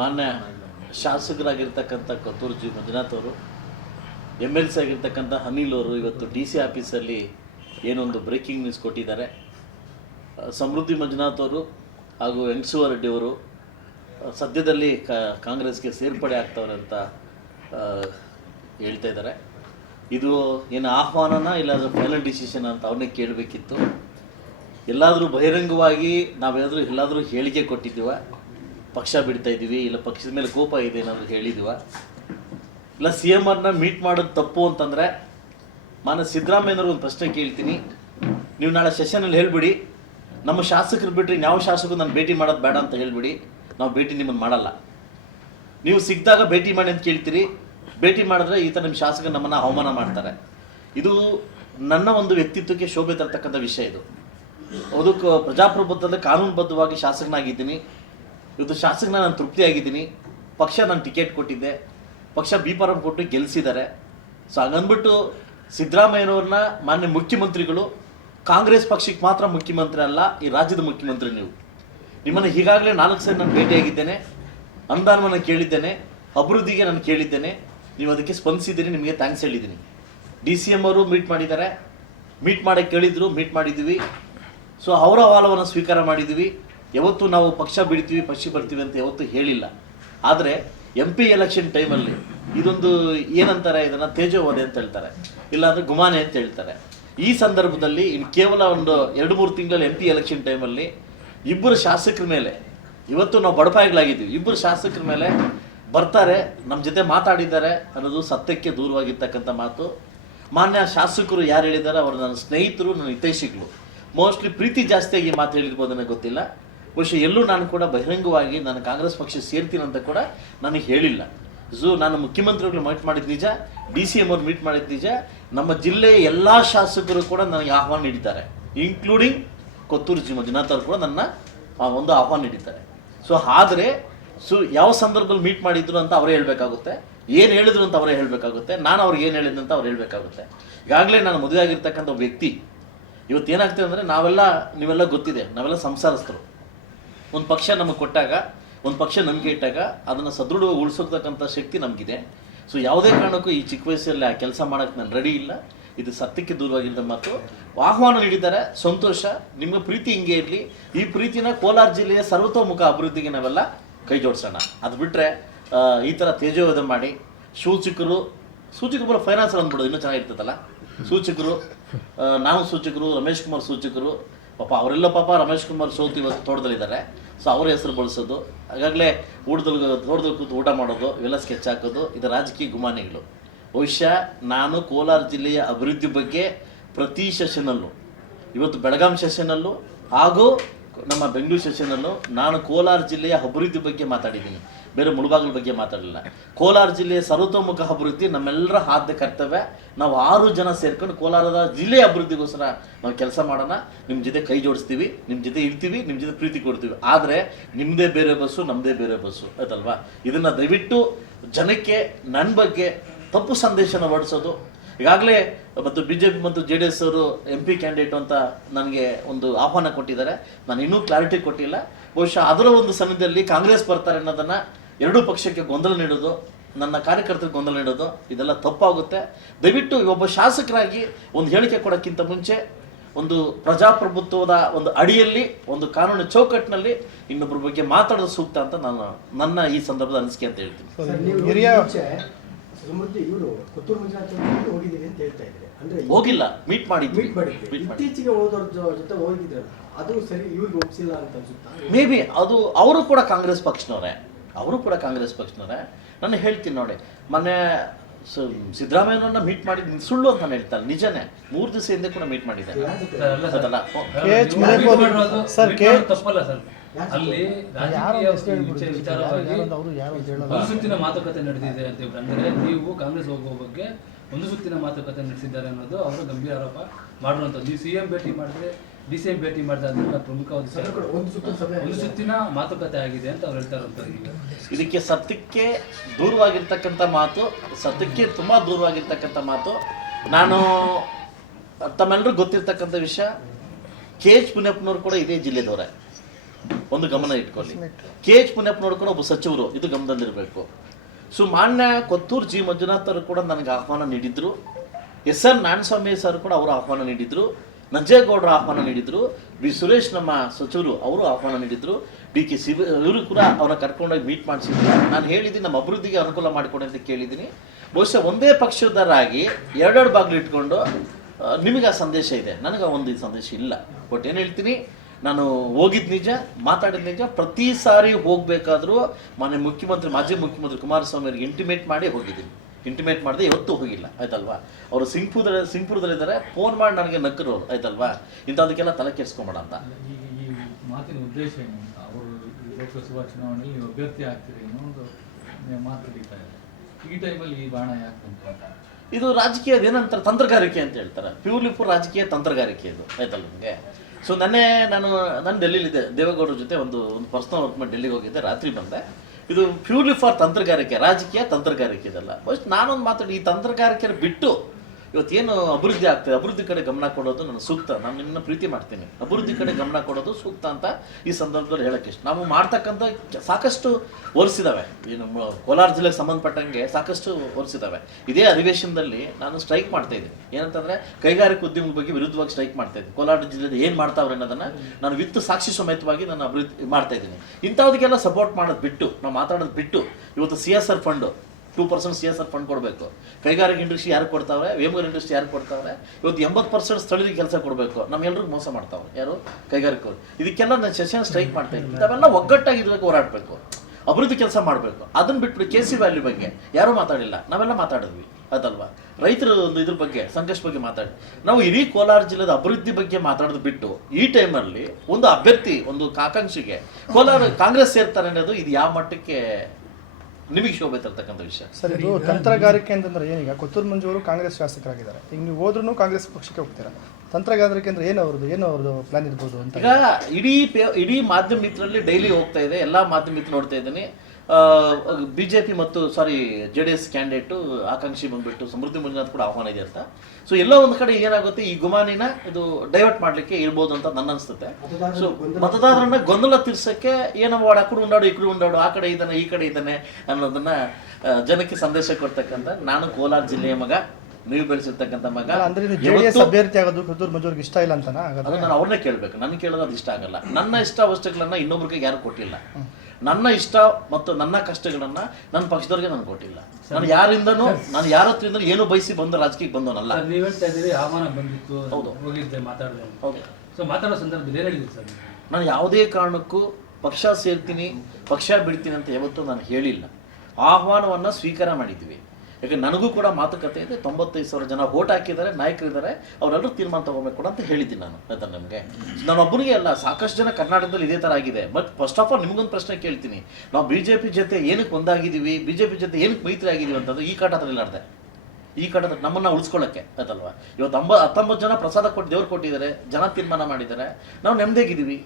ಮಾನ್ಯ ಶಾಸಕರಾಗಿರ್ತಕ್ಕಂಥ ಕೊತ್ತೂರು ಜಿ ಮಂಜುನಾಥ್ ಅವರು M L C ಆಗಿರ್ತಕ್ಕಂಥ ಅನಿಲ್ ಅವರು ಇವತ್ತು ಡಿ ಸಿ ಆಫೀಸಲ್ಲಿ ಏನೊಂದು ಬ್ರೇಕಿಂಗ್ ನ್ಯೂಸ್ ಕೊಟ್ಟಿದ್ದಾರೆ. ಸಮೃದ್ಧಿ ಮಂಜುನಾಥ್ ಅವರು ಹಾಗೂ ವೆಂಕಟೇಶ್ವರ ರೆಡ್ಡಿ ಅವರು ಸದ್ಯದಲ್ಲಿ ಕಾಂಗ್ರೆಸ್ಗೆ ಸೇರ್ಪಡೆ ಆಗ್ತವ್ರೆ ಅಂತ ಹೇಳ್ತಾ ಇದ್ದಾರೆ. ಇದು ಏನು ಆಹ್ವಾನನ ಇಲ್ಲಾದರೂ ಫೈನಲ್ ಡಿಸಿಷನ್ ಅಂತ ಅವನ್ನೇ ಕೇಳಬೇಕಿತ್ತು. ಎಲ್ಲಾದರೂ ಬಹಿರಂಗವಾಗಿ ನಾವೇನಾದರೂ ಎಲ್ಲಾದರೂ ಹೇಳಿಕೆ ಕೊಟ್ಟಿದ್ದೀವ. ಪಕ್ಷ ಬಿಡ್ತಾ ಇದ್ದೀವಿ ಇಲ್ಲ ಪಕ್ಷದ ಮೇಲೆ ಕೋಪ ಇದೆ ಏನಾದರೂ ಹೇಳಿದ್ವ. ಇಲ್ಲ ಸಿ ಎಂ ಆರ್ನ ಮೀಟ್ ಮಾಡೋದು ತಪ್ಪು ಅಂತಂದರೆ ಮಾನ ಸಿದ್ದರಾಮಯ್ಯನವ್ರು ಒಂದು ಪ್ರಶ್ನೆ ಕೇಳ್ತೀನಿ. ನೀವು ನಾಳೆ ಸೆಷನಲ್ಲಿ ಹೇಳ್ಬಿಡಿ, ನಮ್ಮ ಶಾಸಕರು ಬಿಟ್ಟರೆ ಯಾವ ಶಾಸಕರು ನಾನು ಭೇಟಿ ಮಾಡೋದು ಬೇಡ ಅಂತ ಹೇಳ್ಬಿಡಿ, ನಾವು ಭೇಟಿ ನಿಮ್ಮನ್ನು ಮಾಡಲ್ಲ. ನೀವು ಸಿಕ್ಕಿದಾಗ ಭೇಟಿ ಮಾಡಿ ಅಂತ ಕೇಳ್ತೀರಿ, ಭೇಟಿ ಮಾಡಿದ್ರೆ ಈ ಥರ ನಿಮ್ಮ ಶಾಸಕರು ನಮ್ಮನ್ನು ಅವಮಾನ ಮಾಡ್ತಾರೆ. ಇದು ನನ್ನ ಒಂದು ವ್ಯಕ್ತಿತ್ವಕ್ಕೆ ಶೋಭೆ ತರ್ತಕ್ಕಂಥ ವಿಷಯ ಇದು. ಅದಕ್ಕೆ ಪ್ರಜಾಪ್ರಭುತ್ವದ ಕಾನೂನುಬದ್ಧವಾಗಿ ಶಾಸಕನಾಗಿದ್ದೀನಿ. ಇವತ್ತು ಶಾಸಕನ ನಾನು ತೃಪ್ತಿಯಾಗಿದ್ದೀನಿ ಪಕ್ಷ ನಾನು ಟಿಕೆಟ್ ಕೊಟ್ಟಿದ್ದೆ. ಪಕ್ಷ ಬಿ ಫಾರಂ ಕೊಟ್ಟು ಗೆಲ್ಲಿಸಿದ್ದಾರೆ ಸೊ ಹಂಗಂದ್ಬಿಟ್ಟು ಸಿದ್ದರಾಮಯ್ಯನವ್ರನ್ನ ಮಾನ್ಯ ಮುಖ್ಯಮಂತ್ರಿಗಳು, ಕಾಂಗ್ರೆಸ್ ಪಕ್ಷಕ್ಕೆ ಮಾತ್ರ ಮುಖ್ಯಮಂತ್ರಿ ಅಲ್ಲ, ಈ ರಾಜ್ಯದ ಮುಖ್ಯಮಂತ್ರಿ ನೀವು. ನಿಮ್ಮನ್ನು ಈಗಾಗಲೇ ನಾಲ್ಕು ಸರಿ ನಾನು ಭೇಟಿಯಾಗಿದ್ದೇನೆ. ಅನುದಾನವನ್ನು ಕೇಳಿದ್ದೇನೆ. ಅಭಿವೃದ್ಧಿಗೆ ನಾನು ಕೇಳಿದ್ದೇನೆ. ನೀವು ಅದಕ್ಕೆ ಸ್ಪಂದಿಸಿದ್ದೀರಿ, ನಿಮಗೆ ಥ್ಯಾಂಕ್ಸ್ ಹೇಳಿದ್ದೀನಿ. ಡಿ ಸಿ ಎಂ ಅವರು ಮೀಟ್ ಮಾಡಿದ್ದಾರೆ. ಮೀಟ್ ಮಾಡಕ್ಕೆ ಕೇಳಿದ್ರು ಮೀಟ್ ಮಾಡಿದ್ದೀವಿ. ಸೊ ಅವರ ಅಹವಾಲವನ್ನು ಸ್ವೀಕಾರ ಮಾಡಿದ್ದೀವಿ. ಯಾವತ್ತೂ ನಾವು ಪಕ್ಷ ಬಿಡ್ತೀವಿ, ಪಕ್ಷ ಬರ್ತೀವಿ ಅಂತ ಯಾವತ್ತೂ ಹೇಳಿಲ್ಲ. ಆದರೆ ಎಂ ಪಿ ಎಲೆಕ್ಷನ್ ಟೈಮಲ್ಲಿ ಇದೊಂದು ಏನಂತಾರೆ, ಇದನ್ನು ತೇಜೋವಧೆ ಅಂತ ಹೇಳ್ತಾರೆ, ಇಲ್ಲಾಂದರೆ ಗುಮಾನೆ ಅಂತ ಹೇಳ್ತಾರೆ. ಈ ಸಂದರ್ಭದಲ್ಲಿ ಇನ್ನು ಕೇವಲ ಒಂದು ಎರಡು ಮೂರು ತಿಂಗಳಲ್ಲಿ ಎಂ ಪಿ ಎಲೆಕ್ಷನ್ ಟೈಮಲ್ಲಿ ಇಬ್ಬರು ಶಾಸಕರ ಮೇಲೆ, ಇವತ್ತು ನಾವು ಬಡಪಾಯಿಗಳಾಗಿದ್ದೀವಿ, ಇಬ್ಬರು ಶಾಸಕರ ಮೇಲೆ ಬರ್ತಾರೆ ನಮ್ಮ ಜೊತೆ ಮಾತಾಡಿದ್ದಾರೆ ಅನ್ನೋದು ಸತ್ಯಕ್ಕೆ ದೂರವಾಗಿರ್ತಕ್ಕಂಥ ಮಾತು. ಮಾನ್ಯ ಶಾಸಕರು ಯಾರು ಹೇಳಿದ್ದಾರೆ, ಅವರು ನನ್ನ ಸ್ನೇಹಿತರು, ನನ್ನ ಹಿತೈಷಿಗಳು. ಮೋಸ್ಟ್ಲಿ ಪ್ರೀತಿ ಜಾಸ್ತಿಯಾಗಿ ಮಾತು ಹೇಳಿರ್ಬೋದು ನನಗೆ ಗೊತ್ತಿಲ್ಲ. ಬಹುಶಃ ಎಲ್ಲೂ ನಾನು ಕೂಡ ಬಹಿರಂಗವಾಗಿ ನಾನು ಕಾಂಗ್ರೆಸ್ ಪಕ್ಷ ಸೇರ್ತೀನಿ ಅಂತ ಕೂಡ ನನಗೆ ಹೇಳಿಲ್ಲ. ಝೂ ನಾನು ಮುಖ್ಯಮಂತ್ರಿಗಳು ಮೀಟ್ ಮಾಡಿದ ನಿಜ, ಡಿ ಸಿ ಎಂ ಅವ್ರು ಮೀಟ್ ಮಾಡಿದ ನಿಜ, ನಮ್ಮ ಜಿಲ್ಲೆಯ ಎಲ್ಲ ಶಾಸಕರು ಕೂಡ ನನಗೆ ಆಹ್ವಾನ ನೀಡಿದ್ದಾರೆ. ಇನ್ಕ್ಲೂಡಿಂಗ್ ಕೊತ್ತೂರು ಜಿ ಮಂಜುನಾಥ್ ಕೂಡ ನನ್ನ ಒಂದು ಆಹ್ವಾನ ನೀಡಿದ್ದಾರೆ. ಸೊ ಆದರೆ ಸೊ ಯಾವ ಸಂದರ್ಭದಲ್ಲಿ ಮೀಟ್ ಮಾಡಿದ್ರು ಅಂತ ಅವರೇ ಹೇಳಬೇಕಾಗುತ್ತೆ. ಏನು ಹೇಳಿದ್ರು ಅಂತ ಅವರೇ ಹೇಳಬೇಕಾಗುತ್ತೆ. ನಾನು ಅವ್ರಿಗೆ ಏನು ಹೇಳಿದ್ದೆ ಅಂತ ಅವ್ರು ಹೇಳಬೇಕಾಗುತ್ತೆ. ಈಗಾಗಲೇ ನಾನು ಮದುವೆ ಆಗಿರ್ತಕ್ಕಂಥ ವ್ಯಕ್ತಿ, ಇವತ್ತು ಏನಾಗ್ತದೆ ಅಂದರೆ ನಾವೆಲ್ಲ, ನೀವೆಲ್ಲ ಗೊತ್ತಿದೆ, ನಾವೆಲ್ಲ ಸಂಸಾರಸ್ಥರು. ಒಂದು ಪಕ್ಷ ನಮಗೆ ಕೊಟ್ಟಾಗ, ಒಂದು ಪಕ್ಷ ನಂಬಿಕೆ ಇಟ್ಟಾಗ ಅದನ್ನು ಸದೃಢವಾಗಿ ಉಳಿಸೋತಕ್ಕಂಥ ಶಕ್ತಿ ನಮಗಿದೆ. ಸೊ ಯಾವುದೇ ಕಾರಣಕ್ಕೂ ಈ ಚಿಕ್ಕ ವಯಸ್ಸಲ್ಲಿ ಆ ಕೆಲಸ ಮಾಡೋಕ್ಕೆ ನಾನು ರೆಡಿ ಇಲ್ಲ. ಇದು ಸತ್ಯಕ್ಕೆ ದೂರವಾಗಿದ್ದ ಮಾತು. ಆಹ್ವಾನ ನೀಡಿದ್ದಾರೆ. ಸಂತೋಷ. ನಿಮ್ಮ ಪ್ರೀತಿ ಹಿಂಗೆ ಇರಲಿ. ಈ ಪ್ರೀತಿನ ಕೋಲಾರ ಜಿಲ್ಲೆಯ ಸರ್ವತೋಮುಖ ಅಭಿವೃದ್ಧಿಗೆ ನಾವೆಲ್ಲ ಕೈ ಜೋಡಿಸೋಣ. ಅದು ಬಿಟ್ಟರೆ ಈ ಥರ ತೇಜೋವಾದ ಮಾಡಿ, ಸೂಚಕರು ಸೂಚಕ ಬರೋ ಫೈನಾನ್ಸ್ ಅಂದ್ಬಿಡೋದು ಇನ್ನೂ ಚೆನ್ನಾಗಿರ್ತದಲ್ಲ? ಸೂಚಕರು ನಾವು ಸೂಚಕರು, ರಮೇಶ್ ಕುಮಾರ್ ಸೂಚಕರು, ಪಾಪ ಅವರೆಲ್ಲ ಪಾಪ ರಮೇಶ್ ಕುಮಾರ್ ಸೋತು ಇವತ್ತು ತೋಟದಲ್ಲಿದ್ದಾರೆ. ಸೊ ಅವ್ರ ಹೆಸರು ಬಳಸೋದು. ಹಾಗಾಗಲೇ ಊಟದಲ್ಲಿ ತೋಟದಲ್ಲಿ ಕೂತು ಊಟ ಮಾಡೋದು, ಇವೆಲ್ಲ ಸ್ಕೆಚ್ ಹಾಕೋದು, ಇದು ರಾಜಕೀಯ ಗುಮಾನಿಗಳು. ಬಹುಶಃ ನಾನು ಕೋಲಾರ ಜಿಲ್ಲೆಯ ಅಭಿವೃದ್ಧಿ ಬಗ್ಗೆ ಪ್ರತಿ ಸೆಷನಲ್ಲೂ, ಇವತ್ತು ಬೆಳಗಾಂ ಸೆಷನಲ್ಲೂ ಹಾಗೂ ನಮ್ಮ ಬೆಂಗಳೂರು ಸೆಷನಲ್ಲೂ ನಾನು ಕೋಲಾರ ಜಿಲ್ಲೆಯ ಅಭಿವೃದ್ಧಿ ಬಗ್ಗೆ ಮಾತಾಡಿದ್ದೀನಿ. ಬೇರೆ ಮುಳುಬಾಗಿಲ ಬಗ್ಗೆ ಮಾತಾಡಲಿಲ್ಲ. ಕೋಲಾರ ಜಿಲ್ಲೆಯ ಸರ್ವತೋಮುಖ ಅಭಿವೃದ್ಧಿ ನಮ್ಮೆಲ್ಲರ ಆದ್ಯ ಕರ್ತವ್ಯ. ನಾವು ಆರು ಜನ ಸೇರ್ಕೊಂಡು ಕೋಲಾರದ ಜಿಲ್ಲೆಯ ಅಭಿವೃದ್ಧಿಗೋಸ್ಕರ ನಾವು ಕೆಲಸ ಮಾಡೋಣ. ನಿಮ್ಮ ಜೊತೆ ಕೈ ಜೋಡಿಸ್ತೀವಿ ನಿಮ್ಮ ಜೊತೆ ಇರ್ತೀವಿ ನಿಮ್ಮ ಜೊತೆ ಪ್ರೀತಿ ಕೊಡ್ತೀವಿ. ಆದರೆ ನಿಮ್ಮದೇ ಬೇರೆ ಬಸ್ಸು ನಮ್ಮದೇ ಬೇರೆ ಬಸ್ಸು, ಆಯ್ತಲ್ವಾ? ಇದನ್ನು ದಯವಿಟ್ಟು ಜನಕ್ಕೆ ನನ್ನ ಬಗ್ಗೆ ತಪ್ಪು ಸಂದೇಶನ ಹೊರಡಿಸೋದು ಈಗಾಗಲೇ ಮತ್ತು ಬಿ ಜೆ ಪಿ ಮತ್ತು ಜೆ ಡಿ ಎಸ್ ಅವರು ಎಂ ಪಿ ಕ್ಯಾಂಡಿಡೇಟ್ ಅಂತ ನನಗೆ ಒಂದು ಆಹ್ವಾನ ಕೊಟ್ಟಿದ್ದಾರೆ. ನಾನು ಇನ್ನೂ ಕ್ಲಾರಿಟಿ ಕೊಟ್ಟಿಲ್ಲ. ಬಹುಶಃ ಅದರ ಒಂದು ಸಮಯದಲ್ಲಿ ಕಾಂಗ್ರೆಸ್ ಬರ್ತಾರೆ ಅನ್ನೋದನ್ನು ಎರಡೂ ಪಕ್ಷಕ್ಕೆ ಗೊಂದಲ ನೀಡೋದು, ನನ್ನ ಕಾರ್ಯಕರ್ತರಿಗೆ ಗೊಂದಲ ನೀಡೋದು, ಇದೆಲ್ಲ ತಪ್ಪಾಗುತ್ತೆ. ದಯವಿಟ್ಟು ಒಬ್ಬ ಶಾಸಕರಾಗಿ ಒಂದು ಹೇಳಿಕೆ ಕೊಡೋಕ್ಕಿಂತ ಮುಂಚೆ ಒಂದು ಪ್ರಜಾಪ್ರಭುತ್ವದ ಒಂದು ಅಡಿಯಲ್ಲಿ, ಒಂದು ಕಾನೂನು ಚೌಕಟ್ಟಿನಲ್ಲಿ ಇನ್ನೊಬ್ಬರ ಬಗ್ಗೆ ಮಾತಾಡೋದು ಸೂಕ್ತ ಅಂತ ನಾನು ನನ್ನ ಈ ಸಂದರ್ಭದ ಅನಿಸಿಕೆ ಅಂತ ಹೇಳ್ತೀನಿ. ಹಿರಿಯ ಇವರು ಪುತ್ತೂರು ಮಂಜುನಾಥ್ ಅವ್ರ ಹೋಗಿದ್ದೀವಿ ಅಂತ ಹೇಳ್ತಾ ಇದ್ದಾರೆ. ಅಂದ್ರೆ ಹೋಗಿಲ್ಲ ಮೀಟ್ ಮಾಡಿ ಮೀಟ್ ಮಾಡಿದ್ವಿ. ಮಾಡಿ ಇತ್ತೀಚೆಗೆ ಹೋದವ್ರ ಜೊತೆ ಹೋಗಿದ್ರಲ್ಲ ಅದು ಸರಿ ಇವ್ರಿಗೆ ಒಪ್ಸಿಲ್ಲ ಅಂತ ಅನ್ಸುತ್ತಾ? ಮೇ ಬಿ ಅದು ಅವರು ಕೂಡ ಕಾಂಗ್ರೆಸ್ ಪಕ್ಷನವರೇ. ಅವರು ಕೂಡ ಕಾಂಗ್ರೆಸ್ ಪಕ್ಷನವರೇ. ನಾನು ಹೇಳ್ತೀನಿ ನೋಡಿ ಮೊನ್ನೆ ಸ- ಸಿದ್ದರಾಮಯ್ಯನವ್ರನ್ನ ಮೀಟ್ ಮಾಡಿ ಸುಳ್ಳು ಅಂತ ನಾನು ಹೇಳ್ತಾರೆ ನಿಜನೇ. ಮೂರು ದಿವಸ ಹಿಂದೆ ಕೂಡ ಮೀಟ್ ಮಾಡಿದ್ದಾರೆ ಸರ್ ಕೆ ತಪ್ಪಲ್ಲ ಸರ್. ಅಲ್ಲಿ ರಾಜಕೀಯ ಹೆಸರು ಹೇಳ್ಬಿಡಿ ವಿಚಾರ- ವಿಚಾರವಾಗಿ ಅವರು ಯಾರು ಅಂತ ಹೇಳಲ್ಲ ಒಂದು ಸುತ್ತಿನ ಮಾತುಕತೆ ನಡೆದಿದೆ ಅಂತ ಅಂದ್ರೆ ನೀವು ಕಾಂಗ್ರೆಸ್ ಹೋಗುವ ಬಗ್ಗೆ ಒಂದು ಸುತ್ತಿನ ಮಾತುಕತೆ ನಡೆಸಿದ್ದಾರೆ ಅನ್ನೋದು ಅವರು ಗಂಭೀರ ಆರೋಪ ಮಾಡುವಂಥದ್ದು. ನೀವು ಸಿಎಂ ಭೇಟಿ ಮಾಡಿದ್ರೆ ಡಿ ಸಿ ಎಂ ಭೇಟಿ ಮಾಡಿದ್ರೆ ಅದನ್ನ ಪ್ರಮುಖವಾದ ಒಂದು ಸುತ್ತಿನ ಮಾತುಕತೆ ಆಗಿದೆ ಅಂತ ಅವ್ರು ಹೇಳ್ತಾ ಈಗ ಇದಕ್ಕೆ ಸತ್ಯಕ್ಕೆ ದೂರವಾಗಿರ್ತಕ್ಕಂಥ ಮಾತು ಸತ್ಯಕ್ಕೆ ತುಂಬಾ ದೂರವಾಗಿರ್ತಕ್ಕಂಥ ಮಾತು. ನಾನು ತಮ್ಮೆಲ್ಲರೂ ಗೊತ್ತಿರ್ತಕ್ಕಂಥ ವಿಷಯ ಕೆ ಎಚ್ ಪುಣ್ಯಪ್ಪನವ್ರು ಕೂಡ ಇದೇ ಜಿಲ್ಲೆದವರೇ. ಒಂದು ಗಮನ ಇಟ್ಕೊಳ್ಳಿ. ಕೆ ಎಚ್ ಪುಣ್ಯಪ್ಪ ನೋಡ್ಕೊಂಡು ಒಬ್ಬ ಸಚಿವರು ಇದು ಗಮನದಲ್ಲಿರಬೇಕು. ಸೊ ಮಾನ್ಯ ಕೊತ್ತೂರು ಜಿ ಮಂಜುನಾಥ್ ಅವರು ಕೂಡ ನನಗೆ ಆಹ್ವಾನ ನೀಡಿದ್ರು. ಎಸ್ ಆರ್ ನಾರಾಯಣಸ್ವಾಮಿ ಸರ್ ಕೂಡ ಅವರು ಆಹ್ವಾನ ನೀಡಿದ್ರು. ನಂಜೇಗೌಡರು ಆಹ್ವಾನ ನೀಡಿದ್ರು. ಬಿ ಸುರೇಶ್ ನಮ್ಮ ಸಚಿವರು ಅವರು ಆಹ್ವಾನ ನೀಡಿದ್ರು. ಡಿ ಕೆ ಸಿ ಇವರು ಕೂಡ ಅವರ ಕರ್ಕೊಂಡೋಗಿ ಮೀಟ್ ಮಾಡಿಸಿದ್ರು. ನಾನು ಹೇಳಿದ್ದೀನಿ ನಮ್ಮ ಅಭಿವೃದ್ಧಿಗೆ ಅನುಕೂಲ ಮಾಡಿಕೊಡಿ ಅಂತ ಕೇಳಿದ್ದೀನಿ. ಬಹುಶಃ ಒಂದೇ ಪಕ್ಷದರಾಗಿ ಎರಡೆರಡು ಬಾಗಿಲು ಇಟ್ಕೊಂಡು ನಿಮಗೆ ಆ ಸಂದೇಶ ಇದೆ. ನನಗೆ ಒಂದು ಸಂದೇಶ ಇಲ್ಲ. ಬಟ್ ಏನು ಹೇಳ್ತೀನಿ? ನಾನು ಹೋಗಿದ್ದ ನಿಜ ಮಾತಾಡಿದ ನಿಜ ಪ್ರತಿ ಸಾರಿ ಹೋಗಬೇಕಾದ್ರೂ ಮಾನ್ಯ ಮುಖ್ಯಮಂತ್ರಿ ಮಾಜಿ ಮುಖ್ಯಮಂತ್ರಿ ಕುಮಾರಸ್ವಾಮಿ ಅವರಿಗೆ ಇಂಟಿಮೇಟ್ ಮಾಡಿ ಹೋಗಿದ್ದೀನಿ. ಇಂಟಿಮೇಟ್ ಮಾಡಿದೆ ಇವತ್ತು ಹೋಗಿಲ್ಲ ಆಯ್ತಲ್ವಾ? ಅವರು ಸಿಂಪುರ ಸಿಂಗ್ಪುರದಲ್ಲಿದ್ದಾರೆ ಫೋನ್ ಮಾಡಿ ನನಗೆ ನಕ್ಕರು ಅವರು ಆಯ್ತಲ್ವಾ? ಇಂಥದಕ್ಕೆಲ್ಲ ತಲೆ ಕೆಡಿಸ್ಕೊಂಬೇಡ ಅಂತ. ಮಾತಿನ ಉದ್ದೇಶ ಏನು ಅವರು ಲೋಕಸಭಾ ಚುನಾವಣೆಯಲ್ಲಿ ನೀವು ಅಭ್ಯರ್ಥಿ ಆಗ್ತೀರಿ ಅನ್ನೋ ಒಂದು ನೀವು ಮಾತು ಇದೆ ಈ ಟೈಮಲ್ಲಿ ಈ ಬಾಣ ಯಾಕೆ ಅಂತ? ಇದು ರಾಜಕೀಯದ ಏನಂತಾರೆ ತಂತ್ರಗಾರಿಕೆ ಅಂತ ಹೇಳ್ತಾರೆ. ಪ್ಯೂರ್ಲಿ ಪೂರ್ ರಾಜಕೀಯ ತಂತ್ರಗಾರಿಕೆ ಇದು ಆಯ್ತಲ್ಲ ನಿಮಗೆ? ಸೊ ನನ್ನೇ ನಾನು ನಾನು ಡೆಲ್ಲಿಲಿದ್ದೆ. ದೇವೇಗೌಡರ ಜೊತೆ ಒಂದು ಒಂದು ಪರ್ಸನಲ್ ವರ್ಕ್ ಮಾಡಿ ಡೆಲ್ಲಿಗೆ ಹೋಗಿದ್ದೆ, ರಾತ್ರಿ ಬಂದೆ. ಇದು ಪ್ಯೂರ್ಲಿ ಫಾರ್ ತಂತ್ರಗಾರಿಕೆ, ರಾಜಕೀಯ ತಂತ್ರಗಾರಿಕೆ ಇದೆಲ್ಲ. ಫಸ್ಟ್ ನಾನೊಂದು ಮಾತಾಡಿ, ಈ ತಂತ್ರಗಾರಿಕೆ ಬಿಟ್ಟು ಇವತ್ತೇನು ಅಭಿವೃದ್ಧಿ ಆಗ್ತದೆ ಅಭಿವೃದ್ಧಿ ಕಡೆ ಗಮನ ಕೊಡೋದು ನನ್ನ ಸೂಕ್ತ. ನಾನು ನಿನ್ನ ಪ್ರೀತಿ ಮಾಡ್ತೀನಿ. ಅಭಿವೃದ್ಧಿ ಕಡೆ ಗಮನ ಕೊಡೋದು ಸೂಕ್ತ ಅಂತ ಈ ಸಂದರ್ಭದಲ್ಲಿ ಹೇಳಕ್ಕೆ ಇಷ್ಟ. ನಾವು ಮಾಡ್ತಕ್ಕಂಥ ಸಾಕಷ್ಟು ಹೋಲಿಸಿದಾವೆ ಈ ನಮ್ಮ ಕೋಲಾರ ಜಿಲ್ಲೆಗೆ ಸಂಬಂಧಪಟ್ಟಂಗೆ ಸಾಕಷ್ಟು ಹೋಲಿಸಿದಾವೆ ಇದೇ ಅಧಿವೇಶನದಲ್ಲಿ ನಾನು ಸ್ಟ್ರೈಕ್ ಮಾಡ್ತಾ ಇದ್ದೀನಿ. ಏನಂತಂದ್ರೆ ಕೈಗಾರಿಕಾ ಉದ್ಯಮದ ಬಗ್ಗೆ ವಿರುದ್ಧವಾಗಿ ಸ್ಟ್ರೈಕ್ ಮಾಡ್ತಾ ಇದ್ದೀನಿ. ಕೋಲಾರ ಜಿಲ್ಲೆಯಲ್ಲಿ ಏನು ಮಾಡ್ತಾವ್ರೆ ಅನ್ನೋದನ್ನ ನಾನು ವಿತ್ ಸಾಕ್ಷಿ ಸಮೇತವಾಗಿ ನಾನು ಅಭಿವೃದ್ಧಿ ಮಾಡ್ತಾ ಇದ್ದೀನಿ. ಇಂಥವ್ರಿಗೆಲ್ಲ ಸಪೋರ್ಟ್ ಮಾಡೋದು ಬಿಟ್ಟು, ನಾವು ಮಾತಾಡೋದು ಬಿಟ್ಟು, ಇವತ್ತು C S R fund two percent C S R fund ಕೊಡಬೇಕು. ಕೈಗಾರಿಕೆ ಇಂಡಸ್ಟ್ರಿ ಯಾರು ಕೊಡ್ತಾವೆ ವೇಮಗರ್ ಇಂಡಸ್ಟ್ರಿ ಯಾರು ಕೊಡ್ತಾವೆ ಇವತ್ತು ಎಂಬತ್ತು ಪರ್ಸೆಂಟ್ ಸ್ಥಳೀಯ ಕೆಲಸ ಕೊಡಬೇಕು. ನಮ್ಮೆಲ್ಲರಿಗೂ ಮೋಸ ಮಾಡ್ತಾವೆ ಯಾರು? ಕೈಗಾರಿಕೆಯವರು ಇದಕ್ಕೆಲ್ಲ ನಾನು ಸೆಷನ್ ಸ್ಟ್ರೈಕ್ ಮಾಡ್ತಾ ಇದ್ದೀನಿ. ಒಗ್ಗಟ್ಟಾಗಿ ಒಗ್ಗಟ್ಟಾಗಿರ್ಬೇಕು, ಹೋರಾಡಬೇಕು. ಅಭಿವೃದ್ಧಿ ಕೆಲಸ ಮಾಡಬೇಕು. ಅದನ್ನ ಬಿಟ್ಬಿಟ್ಟು ಕೆ ಸಿ ವ್ಯಾಲ್ಯೂ ಬಗ್ಗೆ ಯಾರೂ ಮಾತಾಡಿಲ್ಲ. ನಾವೆಲ್ಲ ಮಾತಾಡಿದ್ವಿ. ಅದಲ್ವಾ? ರೈತರ ಒಂದು ಇದ್ರ ಬಗ್ಗೆ, ಸಂಕಷ್ಟ ಬಗ್ಗೆ ಮಾತಾಡಿ. ನಾವು ಇಡೀ ಕೋಲಾರ ಜಿಲ್ಲೆದ ಅಭಿವೃದ್ಧಿ ಬಗ್ಗೆ ಮಾತಾಡೋದು ಬಿಟ್ಟು ಈ ಟೈಮಲ್ಲಿ ಒಂದು ಅಭ್ಯರ್ಥಿ, ಒಂದು ಆಕಾಂಕ್ಷಿಗೆ ಕೋಲಾರ ಕಾಂಗ್ರೆಸ್ ಸೇರ್ತಾರೆ ಅನ್ನೋದು ಇದು ಯಾವ ಮಟ್ಟಕ್ಕೆ ನಿಮಗೆ ಶೋಭೆ ತರ್ತಕ್ಕಂಥ ವಿಷಯ. ಸರ್ ಇದು ತಂತ್ರಗಾರಿಕೆ ಅಂತಂದ್ರೆ ಏನೀಗ? ಕೊತ್ತೂರು ಮಂಜು ಅವರು ಕಾಂಗ್ರೆಸ್ ಶಾಸಕರಾಗಿದ್ದಾರೆ. ಈಗ ನೀವು ಹೋದ್ರೂ ಕಾಂಗ್ರೆಸ್ ಪಕ್ಷಕ್ಕೆ ಹೋಗ್ತೀರಾ? ತಂತ್ರಗಾರಿಕೆ ಅಂದ್ರೆ ಏನು ಅವ್ರದ್ದು? ಏನು ಅವ್ರದ್ದು ಪ್ಲಾನ್ ಇರ್ಬೋದು ಅಂತ? ಈಗ ಇಡೀ ಪೇ- ಇಡೀ ಮಾಧ್ಯಮ ಮಿತ್ರರಲ್ಲಿ ಡೈಲಿ ಹೋಗ್ತಾ ಇದೆ ಎಲ್ಲ ಮಾಧ್ಯಮ ಮಿತ್ರ ನೋಡ್ತಾ ಇದ್ದೀನಿ. ಬಿ ಜೆ ಪಿ ಮತ್ತು sorry J D S candidate ಆಕಾಂಕ್ಷಿ ಬಂದ್ಬಿಟ್ಟು ಸಮೃದ್ಧಿ ಮಂಜುನಾಥ್ ಕೂಡ ಆಹ್ವಾನ ಇದೆ ಅಂತ. ಸೊ ಎಲ್ಲೋ ಒಂದು ಕಡೆ ಏನಾಗುತ್ತೆ, ಈ ಗುಮಾನಿನ ಇದು ಡೈವರ್ಟ್ ಮಾಡ್ಲಿಕ್ಕೆ ಇರ್ಬೋದು ಅಂತ ನನ್ನ ಅನಿಸುತ್ತೆ. ಸೊ ಮತದಾರರನ್ನ ಗೊಂದಲ ತೀರ್ಸಕ್ಕೆ ಏನೋ ವಾಡ ಆ ಕಡೆ ಉಂಡಾಡು, ಈ ಕಡೆ ಉಂಡಾಡು, ಆ ಕಡೆ ಇದ್ದಾನೆ, ಈ ಕಡೆ ಇದ್ದಾನೆ ಅನ್ನೋದನ್ನ ಜನಕ್ಕೆ ಸಂದೇಶ ಕೊಡ್ತಕ್ಕಂಥ ನಾನು ಕೋಲಾರ ಜಿಲ್ಲೆಯ ಮಗ. ನೀವು ಬೆಳೆಸಿರ್ತಕ್ಕಂಥ ಮಗ. ಅಂದ್ರೆ ಇದು ಜೆ ಡಿ ಎಸ್ ಅಭ್ಯರ್ಥಿ ಆಗೋದು ಇಷ್ಟ ಇಲ್ಲ ಅಂತನಾ? ಅದು ಹಾಗಾದ್ರೆ ನಾನು ಅವ್ರನ್ನೇ ಕೇಳಬೇಕು. ನನ್ಗೆ ಕೇಳೋದು ಅದು ಇಷ್ಟ ಆಗಲ್ಲ. ನನ್ನ ಇಷ್ಟ ವಸ್ತುಗಳನ್ನ ಇನ್ನೊಬ್ರಿಗೆ ಯಾರು ಕೊಟ್ಟಿಲ್ಲ. ನನ್ನ ಇಷ್ಟ ಮತ್ತು ನನ್ನ ಕಷ್ಟಗಳನ್ನ ನನ್ನ ಪಕ್ಷದವ್ರಿಗೆ ನಾನು ಕೊಟ್ಟಿಲ್ಲ. ನಾನು ಯಾರಿಂದನೂ ನಾನು ಯಾರ ಹತ್ರದಿಂದ ಏನು ಬಯಸಿ ಬಂದು ರಾಜಕೀಯಕ್ಕೆ ಬಂದವನಲ್ಲ. ಸರ್ ನೀವು ಹೇಳ್ತಾ ಇದ್ದೀರಿ ಆಹ್ವಾನ ಬಂದಿತ್ತು ಹೌದು. ಹೋಗಿದ್ದೆ ಮಾತಾಡಿದೆ ಅಂತ. ಹೌದು. ಸೊ ಮಾತಾಡೋ ಸಂದರ್ಭದಲ್ಲಿ ಏನು ಹೇಳಿದ್ರಿ ಸರ್? ನಾನು ಯಾವುದೇ ಕಾರಣಕ್ಕೂ ಪಕ್ಷ ಸೇರ್ತೀನಿ ಪಕ್ಷ ಬಿಡ್ತೀನಿ ಅಂತ ಯಾವತ್ತೂ ನಾನು ಹೇಳಿಲ್ಲ. ಆಹ್ವಾನವನ್ನು ಸ್ವೀಕಾರ ಮಾಡಿದ್ವಿ. ಯಾಕೆ ನನಗೂ ಕೂಡ ಮಾತುಕತೆ ಇದೆ. ತೊಂಬತ್ತೈದು ಸಾವಿರ ಜನ ಓಟ್ ಹಾಕಿದ್ದಾರೆ, ನಾಯಕರಿದ್ದಾರೆ. ಅವರೆಲ್ಲರೂ ತೀರ್ಮಾನ ತಗೋಬೇಕು ಕೂಡ ಅಂತ ಹೇಳಿದ್ದೀನಿ ನಾನು ಆಯ್ತಾ ನಮಗೆ. ನಾನೊಬ್ಬನಿಗೆ ಅಲ್ಲ, ಸಾಕಷ್ಟು ಜನ ಕರ್ನಾಟಕದಲ್ಲಿ ಇದೇ ಥರ ಆಗಿದೆ. ಬಟ್ ಫಸ್ಟ್ ಆಫ್ ಆಲ್ ನಿಮಗೊಂದು ಪ್ರಶ್ನೆ ಕೇಳ್ತೀನಿ. ನಾವು ಬಿ ಜೆ ಪಿ ಜೊತೆ ಏನಕ್ಕೆ ಒಂದಾಗಿದ್ದೀವಿ? ಬಿ ಜೆ ಪಿ ಜೊತೆ ಏನಕ್ಕೆ ಮೈತ್ರಿ ಆಗಿದ್ದೀವಿ ಅಂತಂದ್ರೆ ಈ ಕಾಟದಲ್ಲಿ ಆಡ್ದೆ ಈ ಕಡೆ ನಮ್ಮನ್ನ ಉಳಿಸ್ಕೊಳ್ಳೋಕ್ಕೆ ಆಯ್ತಲ್ವಾ ಇವತ್ತು ಅಂಬ, ಹತ್ತೊಂಬತ್ತು ಜನ ಪ್ರಸಾದ ಕೊಟ್ಟು ದೇವ್ರು ಕೊಟ್ಟಿದ್ದಾರೆ, ಜನ ತೀರ್ಮಾನ ಮಾಡಿದ್ದಾರೆ. ನಾವು ನೆಮ್ಮದಿಯಾಗಿದ್ದೀವಿ.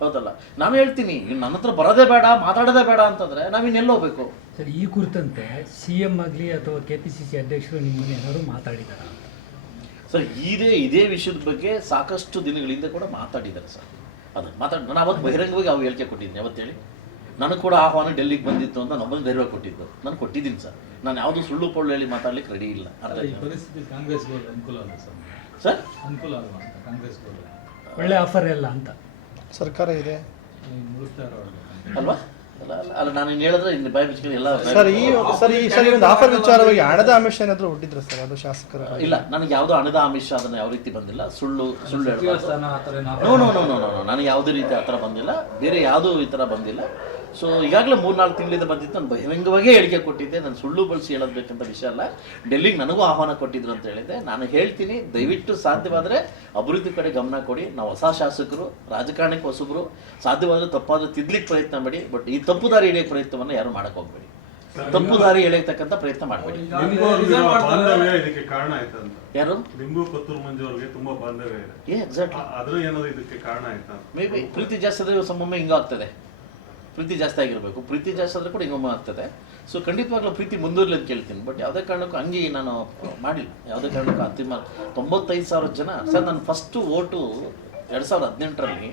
ಹೌದಲ್ಲ? ನಾನು ಹೇಳ್ತೀನಿ ನನ್ನ ಹತ್ರ ಬರೋದೇ ಬೇಡ, ಮಾತಾಡೋದೇ ಬೇಡ ಅಂತಂದರೆ ನಾವು ಇನ್ನೆಲ್ಲ ಹೋಗ್ಬೇಕು? ಸರ್ ಈ ಕುರಿತಂತೆ ಸಿ ಎಂ ಆಗಲಿ ಅಥವಾ ಕೆ ಪಿ ಸಿ ಸಿ ಅಧ್ಯಕ್ಷರು ನಿಮ್ಮನ್ನು ಏನಾದರೂ ಮಾತಾಡಿದಾರ ಸರ್ ಇದೇ ಇದೇ ವಿಷಯದ ಬಗ್ಗೆ ಸಾಕಷ್ಟು ದಿನಗಳಿಂದ ಕೂಡ ಮಾತಾಡಿದ್ದಾರೆ ಸರ್. ಅದು ಮಾತಾಡಿ ನಾನು ಅವತ್ತು ಬಹಿರಂಗವಾಗಿ ಅವ್ರು ಹೇಳಿಕೆ ಕೊಟ್ಟಿದ್ದೀನಿ ಅವತ್ತು ಹೇಳಿ? ನನಗೆ ಕೂಡ ಆಹ್ವಾನ ಡೆಲ್ಲಿಗೆ ಬಂದಿತ್ತು ಅಂತ ನಮ್ಮ ಧೈರ್ಯ ಕೊಟ್ಟಿದ್ದು. ನಾನು ಕೊಟ್ಟಿದ್ದೀನಿ ಸರ್. ನಾನು ಯಾವುದು ಸುಳ್ಳು ಪೊಳ್ಳು ಹೇಳಿ ಮಾತಾಡ್ಲಿಕ್ಕೆ ರೆಡಿ ಇಲ್ಲ? ಪರಿಸ್ಥಿತಿ ಕಾಂಗ್ರೆಸ್ ಅನುಕೂಲ ಅಲ್ಲ ಸರ್? ಸರ್? ಅನುಕೂಲ ಕಾಂಗ್ರೆಸ್ ಒಳ್ಳೆ ಆಫರ್ ಎಲ್ಲ ಅಂತ. ಸರ್ಕಾರ ಇದೆ. ಅಲ್ವಾ? ಅಲ್ಲ ನಾನು ಹೇಳಿದ್ರೆ ಇಲ್ಲಿ ಬಾಯಿ ಬಿಚ್ಕೊಂಡು ಎಲ್ಲ ಸರ್ ಈ ಸರ್ ಈ ಸರ್ ಒಂದು ಆಫರ್ ವಿಚಾರವಾಗಿ ಹಣದ ಆಮಿಷ ಏನಾದ್ರು ಹುಟ್ಟಿದ್ರ ಸರ್? ಅದು ಶಾಸಕರ ಇಲ್ಲ ನನಗೆ ಯಾವುದೋ ಹಣದ ಆಮಿಷ ಅದನ್ನ ಯಾವ ರೀತಿ ಬಂದಿಲ್ಲ. ಸುಳ್ಳು ಸುಳ್ಳು ಹೇಳ್ಬಾರ್ದು. No no no no no ನನಗೆ ಯಾವುದೇ ರೀತಿ ಆ ಥರ ಬಂದಿಲ್ಲ. ಬೇರೆ ಯಾವುದೂ ಈ ತರ ಬಂದಿಲ್ಲ. ಸೊ ಈಗಾಗಲೇ ಮೂರ್ನಾಲ್ಕು ತಿಂಗಳಿಂದ ಬಂದಿತ್ತು ನಾನು ಬಹಿರಂಗವಾಗಿ ಹೇಳಿಕೆ ಕೊಟ್ಟಿದ್ದೆ. ನಾನು ಸುಳ್ಳು ಬಳಸಿ ಹೇಳಬೇಕಂತ ವಿಷಯ ಅಲ್ಲ. ಡೆಲ್ಲಿಗೆ ನನಗೂ ಆಹ್ವಾನ ಕೊಟ್ಟಿದ್ರು ಅಂತ ಹೇಳಿದ್ದೆ. ನಾನು ಹೇಳ್ತೀನಿ ದಯವಿಟ್ಟು ಸಾಧ್ಯವಾದರೆ ಅಭಿವೃದ್ಧಿ ಕಡೆ ಗಮನ ಕೊಡಿ. ನಾವು ಹೊಸ ಶಾಸಕರು ರಾಜಕಾರಣಕ್ಕೆ ಹೊಸಬರು. ಸಾಧ್ಯವಾದರೆ ತಪ್ಪಾದರೂ ತಿದ್ಲಿಕ್ಕೆ ಪ್ರಯತ್ನ ಮಾಡಿ. ಬಟ್ ಈ ತಪ್ಪು ದಾರಿ ಎಳೆಯೋ ಪ್ರಯತ್ನವನ್ನು ಯಾರು ಮಾಡಕ್ಕೆ ಹೋಗ್ಬೇಡಿ. ತಪ್ಪು ದಾರಿ ಎಳೆಯತಕ್ಕಂಥ ಪ್ರಯತ್ನ ಮಾಡಬೇಡಿ. ನಿಮ್ಗೂ ಅವ್ರಿಗಿರೋ ಬಾಂಧವ್ಯ ಇದಕ್ಕೆ ಕಾರಣ ಆಯ್ತಾ ಅಂತ ಯಾರು? ನಿಮ್ಗೂ ಕೊತ್ತೂರು ಮಂಜು ಅವ್ರಿಗೆ ತುಂಬಾ ಬಾಂಧವ್ಯ ಇದೆ. ಏ ಎಕ್ಸಾಕ್ಟ್ ಅ- ಅದ್ರ ಏನಾದ್ರು ಇದಕ್ಕೆ ಕಾರಣ ಆಯ್ತಾ ಮೇ ಬಿ ಪ್ರೀತಿ ಜಾಸ್ತಿ ಆದರೆ ಸಮೊಮ್ಮೆ ಹಿಂಗಾಗ್ತದೆ. ಪ್ರೀತಿ ಜಾಸ್ತಿ ಆಗಿರಬೇಕು. ಪ್ರೀತಿ ಜಾಸ್ತಿ ಆದರೆ ಕೂಡ ಹಿಂಗೊಮ್ಮೆ ಆಗ್ತದೆ. ಸೊ ಖಂಡಿತವಾಗ್ಲೂ ಪ್ರೀತಿ ಮುಂದುವರ್ಲಿ ಅಂತ ಕೇಳ್ತೀನಿ. ಬಟ್ ಯಾವುದೇ ಕಾರಣಕ್ಕೂ ಹಂಗೆ ನಾನು ಮಾಡಿಲ್ಲ. ಯಾವುದೇ ಕಾರಣಕ್ಕೂ ಅಂತಿಮ ತೊಂಬತ್ತೈದು ಸಾವಿರ ಜನ, ಸರ್ ನನ್ನ ಫಸ್ಟು ಓಟು ಎರಡು ಸಾವಿರದ ಹದಿನೆಂಟರಲ್ಲಿ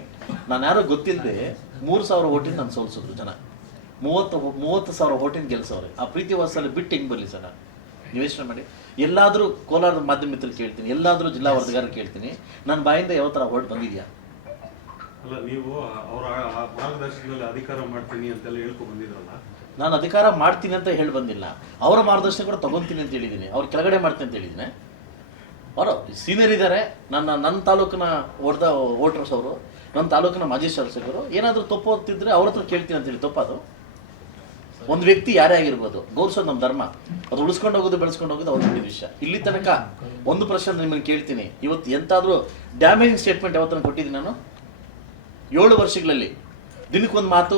ನಾನು ಯಾರೋ ಗೊತ್ತಿಲ್ಲದೆ ಮೂರು ಸಾವಿರ ಓಟಿನ ನಾನು ಸೋಲಿಸಿದ್ರು ಜನ. ಮೂವತ್ತು ಮೂವತ್ತು ಸಾವಿರ ಓಟಿನ ಗೆಲ್ಸವ್ರೆ. ಆ ಪ್ರೀತಿ ವಾಸಲ್ಲಿ ಬಿಟ್ಟು ಹಿಂಗೆ ಬರಲಿ, ಸರ್, ನಾನು. ನೀವು ಯೋಚನೆ ಮಾಡಿ. ಎಲ್ಲಾದರೂ ಕೋಲಾರದ ಮಾಧ್ಯಮ ಮಿತ್ರರು ಕೇಳ್ತೀನಿ. ಎಲ್ಲಾದರೂ ಜಿಲ್ಲಾ ವರದಿಗಾರ ಕೇಳ್ತೀನಿ. ನನ್ನ ಬಾಯಿಂದ ಯಾವ ಥರ ಓಟ್ ಬಂದಿದೆಯಾ? ಅಲ್ಲ, ನೀವು ಅವರ ಮಾರ್ಗದರ್ಶನದಲ್ಲಿ ಅಧಿಕಾರ ಮಾಡ್ತೀನಿ ಅಂತೆಲ್ಲ ಹೇಳ್ಕೊ ಬಂದಿದ್ರಲ್ಲ? ನಾನು ಅಧಿಕಾರ ಮಾಡ್ತೀನಿ ಅಂತ ಹೇಳಿ ಬಂದಿಲ್ಲ. ಅವರ ಮಾರ್ಗದರ್ಶನ ಕೂಡ ತಗೊಂತೀನಿ ಅಂತ ಹೇಳಿದ್ದೀನಿ. ಅವ್ರು ಕೆಳಗಡೆ ಮಾಡ್ತೀನಿ ಅಂತ ಹೇಳಿದ್ದೀನಿ. ಅವರು ಸೀನಿಯರ್ ಇದ್ದಾರೆ. ನನ್ನ ನನ್ನ ತಾಲೂಕಿನ ಓಡ್ದ ವೋಟರ್ಸ್ ಅವರು, ನನ್ನ ತಾಲೂಕಿನ ಮಾಜಿ ಶಾಸಕರು. ಏನಾದರೂ ತಪ್ಪು ಹೋಗ್ತಿದ್ರೆ ಅವ್ರ ಹತ್ರ ಕೇಳ್ತೀನಿ ಅಂತ ಹೇಳಿ. ತಪ್ಪದು? ಒಂದು ವ್ಯಕ್ತಿ ಯಾರೇ ಆಗಿರ್ಬೋದು ಗೌರಿಸೋದು ನಮ್ಮ ಧರ್ಮ. ಅದು ಉಳಿಸ್ಕೊಂಡು ಹೋಗೋದು, ಬೆಳೆಸ್ಕೊಂಡು ಹೋಗೋದು ಅವ್ರ ವಿಷಯ. ಇಲ್ಲಿ ತನಕ ಒಂದು ಪ್ರಶ್ನೆ ನಿಮ್ಮನ್ನು ಕೇಳ್ತೀನಿ. ಇವತ್ತು ಎಂತಾದರೂ ಡ್ಯಾಮೇಜಿಂಗ್ ಸ್ಟೇಟ್ಮೆಂಟ್ ಯಾವತ್ತನ್ನು ಕೊಟ್ಟಿದ್ದೀನಿ ನಾನು. ಏಳು ವರ್ಷಗಳಲ್ಲಿ ದಿನಕ್ಕೊಂದು ಮಾತು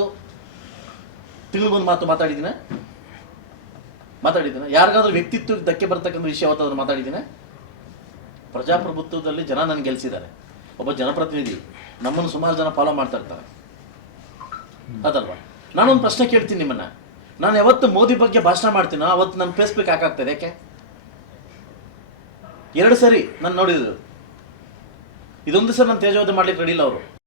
ತಿಂಗಳಿಗೊಂದು ಮಾತು ಮಾತಾಡಿದ್ದೀನ? ಮಾತಾಡಿದ್ದೀನ? ಯಾರಿಗಾದ್ರೂ ವ್ಯಕ್ತಿತ್ವಕ್ಕೆ ಧಕ್ಕೆ ಬರ್ತಕ್ಕಂಥ ವಿಷಯ ಅವತ್ತಾದ್ರೂ ಮಾತಾಡಿದ್ದೀನ? ಪ್ರಜಾಪ್ರಭುತ್ವದಲ್ಲಿ ಜನ ನನಗೆ ಗೆಲ್ಸಿದ್ದಾರೆ. ಒಬ್ಬ ಜನಪ್ರತಿನಿಧಿ, ನಮ್ಮನ್ನು ಸುಮಾರು ಜನ ಫಾಲೋ ಮಾಡ್ತಾ ಇರ್ತಾರೆ. ಅದಲ್ವಾ? ನಾನೊಂದು ಪ್ರಶ್ನೆ ಕೇಳ್ತೀನಿ ನಿಮ್ಮನ್ನ. ನಾನು ಯಾವತ್ತು ಮೋದಿ ಬಗ್ಗೆ ಭಾಷಣ ಮಾಡ್ತೀನೋ ಅವತ್ತು ನನ್ನ ಫೇಸ್ಬುಕ್ ಹಾಕಾಗ್ತದೆ, ಯಾಕೆ? ಎರಡು ಸರಿ ನಾನು ನೋಡಿದ್ದು. ಇದೊಂದು ಸರ್ ನಾನು ತೇಜವಾದ ಮಾಡ್ಲಿಕ್ಕೆ ರೆಡಿ ಇಲ್ಲ ಅವರು.